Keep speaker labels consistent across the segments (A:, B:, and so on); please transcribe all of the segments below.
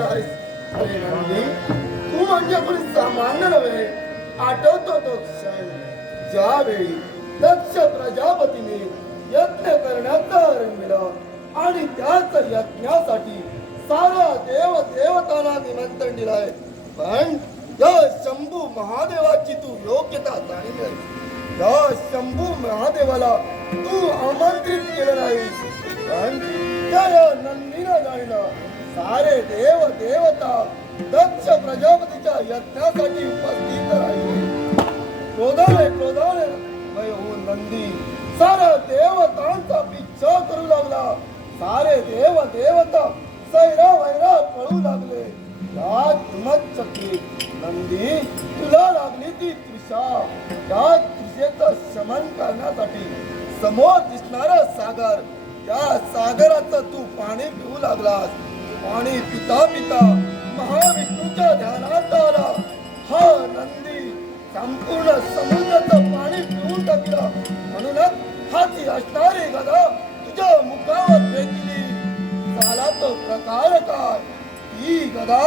A: आहेस तू म्हणजे कोणी सामान्य नव्हे आठवतो तो क्षण. ज्यावेळी दक्ष प्रजापतीने यज्ञ करण्याचा आणि त्याच यज्ञासाठी सारा देव देवतांना निमंत्रण दिलाय. पण या शंभू महादेवाची तू योग्यता जाणील या शंभू महादेवाला तू आमंत्रित केलं नाही. पण त्या या नंदीनं जाणलं सारे देव देवता दक्ष प्रजापतीच्या यज्ञासाठी उपस्थित राहिले. क्रोधाने क्रोधाने मय हो नंदी सारा देवतांचा पिच्छा करू लागला. सारे देव देवता सैरा वैरा पळू लागले. या चक्री नंदी तुला लागली ती तृषा. त्या तृषेचं शमन करण्यासाठी समोर दिसणारा सागर. त्या सागराचं तू पाणी पिऊ लागलास. आणि पिता पिता महाविष्णूच्या ध्यानात आला हा नंदी संपूर्ण समुद्राचं पाणी पिऊन टाकलं. म्हणूनच हाती असणारी गदा तुझ्या मुखावर फेकली. झाला तो प्रकार काय? ही गदा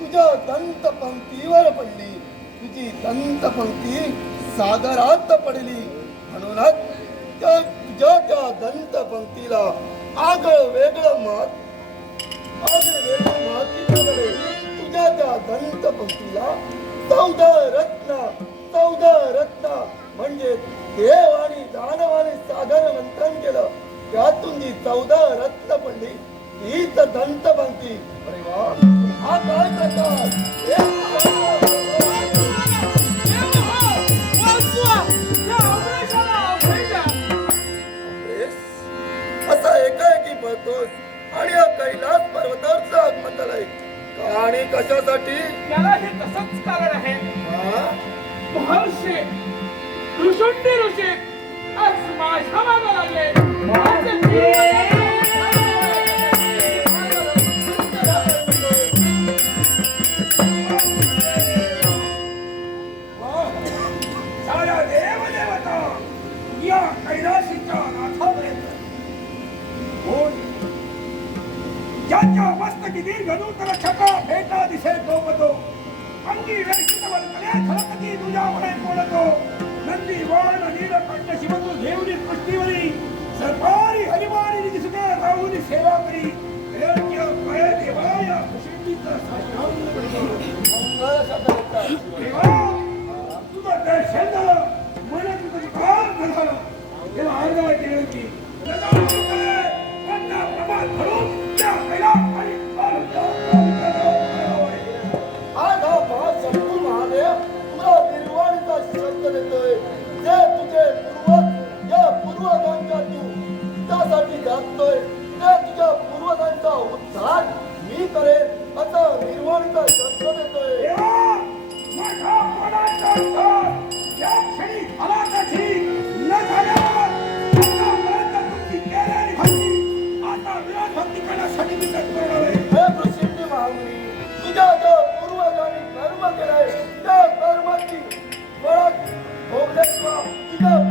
A: तुझ्या दंत पंक्तीवर पडली. तुझी दंत पंक्ती सागरात पडली. म्हणूनच त्या तुझ्या त्या दंत पंक्तीला आगळ वेगळं मत दंत पंक्तीला चौदा रत्न चौदा रत्न म्हणजे देव आणि दानवाने सागर मंथन केलं त्यातून जी चौदा रत्न पडली हीच दंत पंक्ती अरे वा हा काय प्रकार कशासाठी
B: त्याला हे तसंच कारण आहे? महर्षी ऋषुंडी ऋषी आज माझ्या मागे लागले. माझे जीवन-
A: ಗದೂತರ ಚಟ ಬೇಟ ದಿಸೆ ತೋಬದು ಅಂಗಿ ರಕ್ಷಿತವರ ಕಲೆ ಕಲಪತಿ ದುಜಾವಣೆ ಕೊಡದು ನಂದಿ
C: ವಾಹನ ನೀಲಕಂಠ ಶಿವತು ದೇವರಿ ಪುಷ್ಟಿವರಿ ಸರ್ವಾರಿ ಹರಿವಾರಿ ನಿಧಿಸುತ್ತ ರಾಹುಲಿ ಸೇವಾಪರಿ. ದೇವಾಯ ಪ್ರಸಿದ್ಧ ಮನಸ್ಸು ಆಂಗವಾಗಿ ಹೇಳ್ತಿ ಪ್ರಭಾತ್ करण्यासाठी मी करे असं
A: हे प्रसिद्धी देतोय तुझ्या ज्या पूर्वजांनी कर्म केलंय त्या कर्माची फळात भोगल्याशिवाय तुझ्या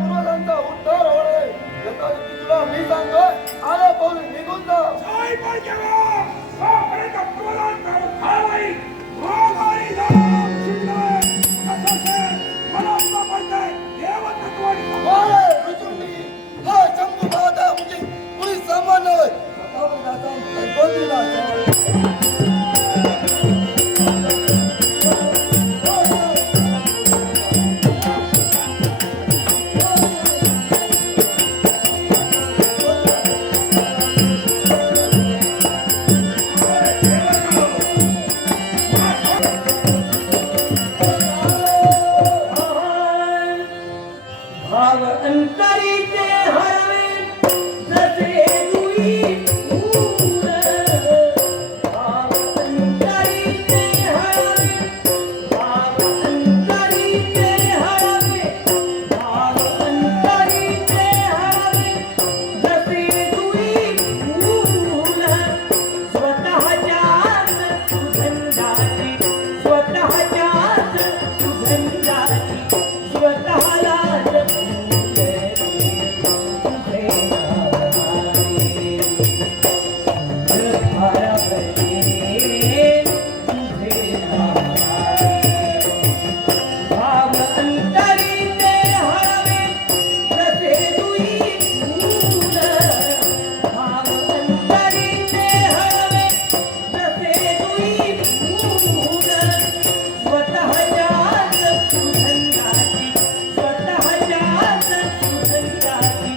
A: Thank you.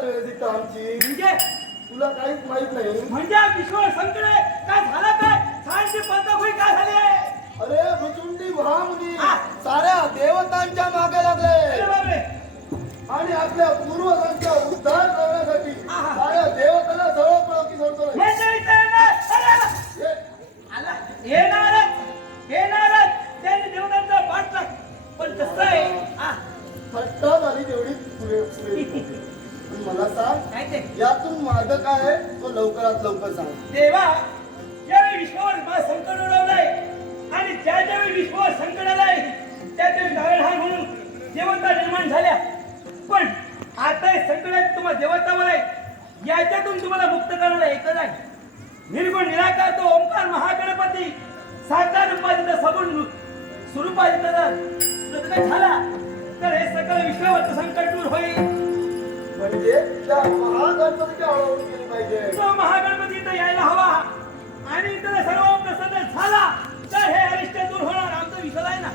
A: तिथं आमची.
D: म्हणजे?
A: तुला काहीच माहीत नाही.
D: म्हणजे संकट आहे. काय झालं काय? सांगची बंदखोरी काय झाली? आहे
A: अरे भुचुंडी
D: हा.
A: साऱ्या देवतांच्या मागे
D: अरे
A: लागले
D: बापरे.
A: आणि आपल्या पूर्वजांचा उद्धार करण्यासाठी
D: आहा.
A: साऱ्या देवतांना जवळ पळवती सोडतोय.
D: म्हणजे इथे येणार? अरे आला.
A: हे,
D: आला येणारच येणारच त्यांनी देवतांचा पाठ लाग पण कसं आहे. हा,
A: सट्टा झाली तेवढी पुरे पुरे पण मला सांग
D: काय ते?
A: यातून मार्ग काय आहे? तो लवकरात लवकर सांग.
D: देवा ज्यावेळी विश्वावर मला संकट उडवलंय आणि ज्या ज्यावेळी विश्वावर संकट आलंय त्या त्यावेळी नारायण म्हणून देवता निर्माण झाल्या. पण आता हे संकट आहे तुम्हाला देवतावर आहे याच्यातून तुम्हाला मुक्त करणारा एकच आहे. निर्गुण निराकार तो ओंकार महागणपती. साकार रूपाधित सगुण स्वरूपाधित झाला तर हे सकल विश्वावरचं संकट दूर होईल.
A: म्हणजे त्या महागणपतीच्या हळूहळू केली पाहिजे.
D: तो महागणपती इथं यायला हवा. आणि इथं सर्व प्रसन्न झाला. तर हे अरिष्ट दूर होणार. आमचा विश्वास आहे ना?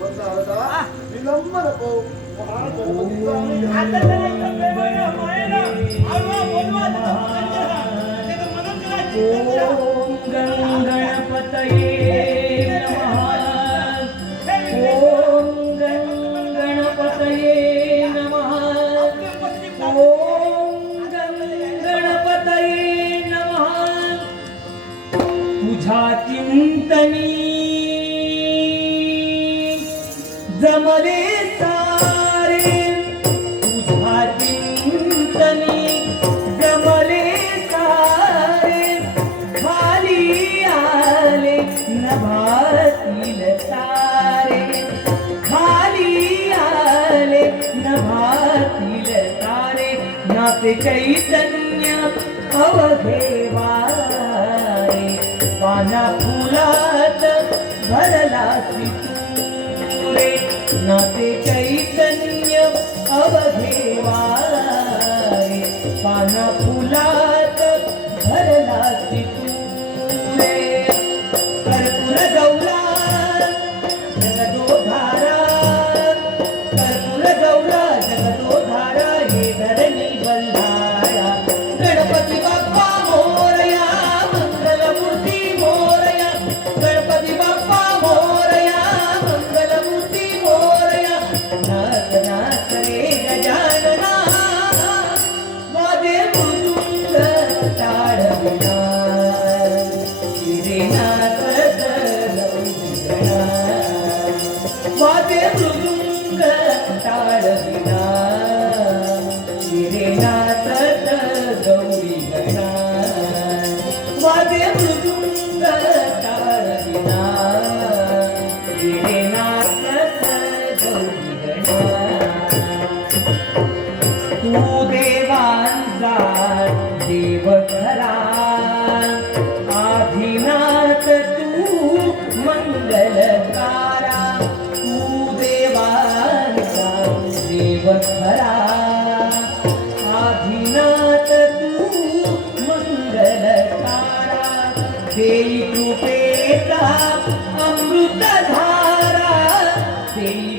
A: मग दादा विलंब नको महागणपतीचा आम्ही
D: आता तर एकदम प्रेमानं, मायेनं, आडवा बोलवा, त्याचा पसंत करा. त्याचं मनन करा, चिंतन करा.
E: चैतन्य अवघे पाना फुलात भरला तू रे नाते चैतन्य अवघे पाना फुलात भरला तू night. कृपेचा अमृतधारा ते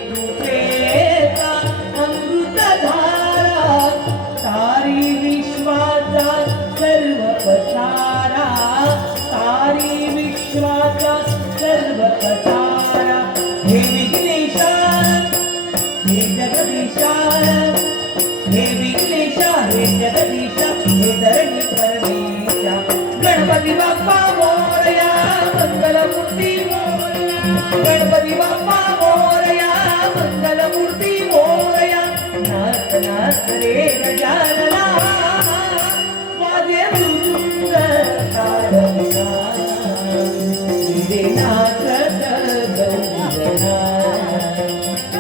E: बाप्पा मोरया मंगलमूर्ती मोरया नाथ नाथ रे गजानना. माझे मृदुंग तारका नाथ गौजना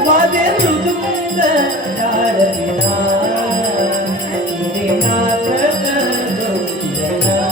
E: माझे मृदुंग तारका नाथ गौजना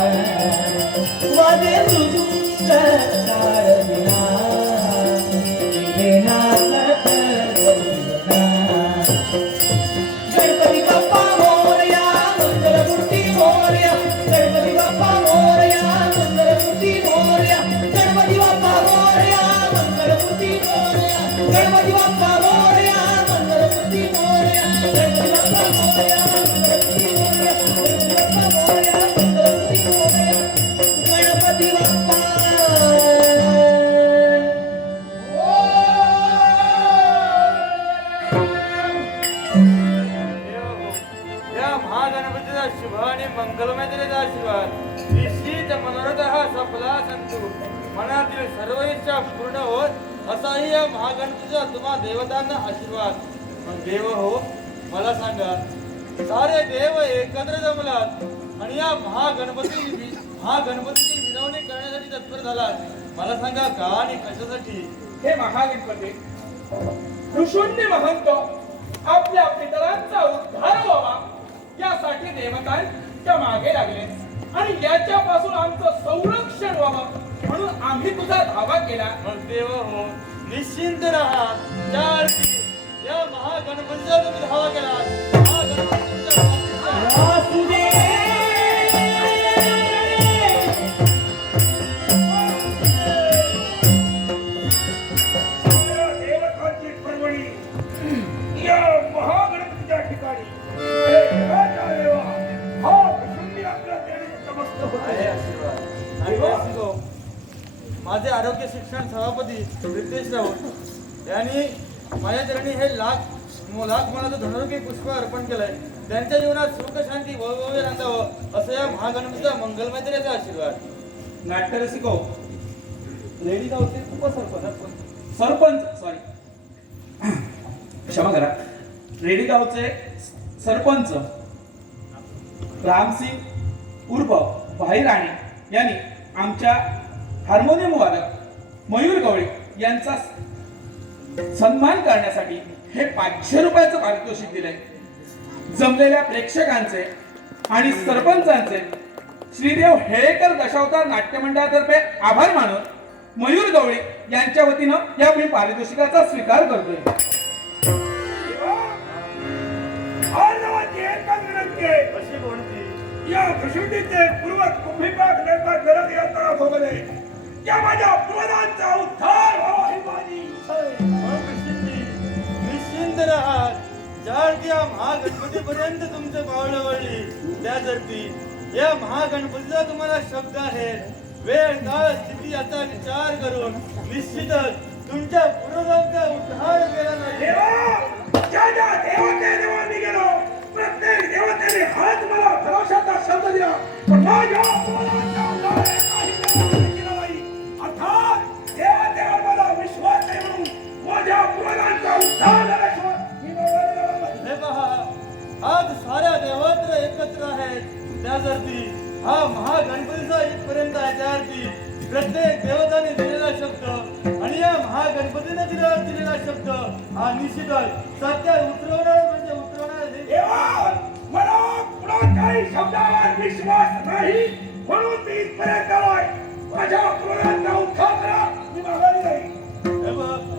B: इच्छा पूर्ण होत असाही या महागणपतीचा तुम्हा देवतांना आशीर्वाद. पण देव हो मला सांगा सारे देव एकत्र जमलात आणि या महागणपती महागणपतीची विनवणी करण्यासाठी तत्पर झालात. मला सांगा का आणि कशासाठी?
C: हे महागणपती ऋषूंनी महंत आपल्या पितरांचा उद्धार व्हावा. यासाठी देवतांच्या मागे लागले आणि याच्यापासून आमचं संरक्षण व्हावं. म्हणून आम्ही तुझा धावा केला.
B: मग देव हो, हो. निश्चिंत राहा. ज्या या महागणपतीचा तुम्ही धावा केला. महागणपती महागणपतीचा मंगलमय दिल्याचा आशीर्वाद
F: नाट्यरसिको लेडी गावचे उपसरपंच सरपंच सॉरी क्षमा करा. रेडी गावचे सरपंच रामसिंग उर्फ भाई राणे यांनी आमच्या हार्मोनियम वादक मयूर गवळी यांचा सन्मान करण्यासाठी हे पाचशे रुपयाचं पारितोषिक दिलंय. जमलेल्या प्रेक्षकांचे आणि सरपंचांचे. श्रीदेव हेळेकर दशावतार नाट्य मंडळातर्फे आभार मानून मयूर गवळी यांच्या वतीनं या मी पारितोषिकाचा स्वीकार करतोय.
C: या प्रसूतीचे पूर्वज कुंभीपाक निर्माण करत येताना भोगले. त्या माझ्या पूर्वजांचा उद्धार व्हावा ही माझी
B: निश्चिंती, राहा. ज्या महागणपतीपर्यंत तुमचे पावलं वळली. त्या अर्थी या महागणपतीचा तुम्हाला शब्द आहे वेळ काळ स्थिती याचा विचार करून निश्चितच तुमच्या पूर्वजांचा उद्धार केला नाही
C: देवा गेलो प्रत्येक देवतेने हाच मला भरोशाचा शब्द दिला. पण माझ्या पूर्वजांच्या देवा अर्थात देवतेवर मला विश्वास नाही म्हणून माझ्या पूर्वजांचा उद्धार
B: एकत्र आहेत त्यासाठी हा महागणपतीचा इथपर्यंत आहे त्यासाठी प्रत्येक देवताने दिलेला शब्द आणि या महागणपतीने दिलेला दिलेला शब्द हा निश्चितच सत्य उतरवणार म्हणजे उतरवणार
C: मला कुणाच्याही शब्दावर विश्वास नाही. म्हणून मी इथपर्यंत माझ्या पूर्वजांचा उद्धार करा. मी माघारी नाही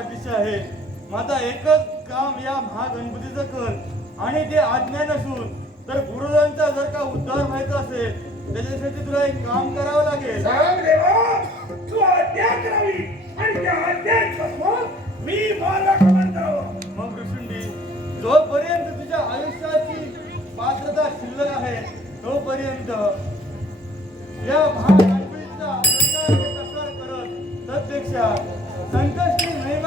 B: आता एकच काम या महागणपतीचं कर आणि ते आज्ञा नसून तर गुरुदांचा जर का उद्धार व्हायचा असेल त्याच्यासाठी तुला एक काम करावं लागेल.
C: तू आज्ञा करावी आणि त्या मी करावं
B: मग ऋषुंडी जोपर्यंत तुझ्या आयुष्याची पात्रता शिल्लक आहे तोपर्यंत या महागणपतीचा प्रचार व प्रसार करत त्यापेक्षा संकष्टी महिमा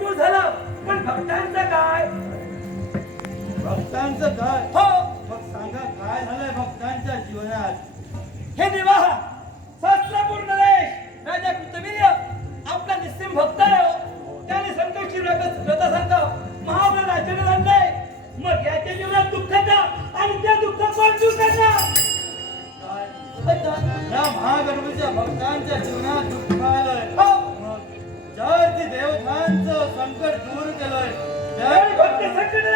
E: दूर झालं. पण भक्तांचं काय?
B: भक्तांचं काय?
E: हो.
B: मग सांगा काय झालंय भक्तांच्या जीवनात?
E: हे देवा सहस्रपूर्ण देश. राजा कृतवीर्य आपला निस्सिम भक्त आहे हो. त्याने व्रत व्रतसंग महाबळ राज्याने आणलंय मग याच्या जीवनात दुःख का आणि ते दुःख कोण दूर करणार
B: महागणपतीच्या भक्तांच्या जीवनात दुःख आलंय.
E: हो.
B: देवतांचं संकट दूर केलंय.
E: जय
B: त्या
E: भक्त संकट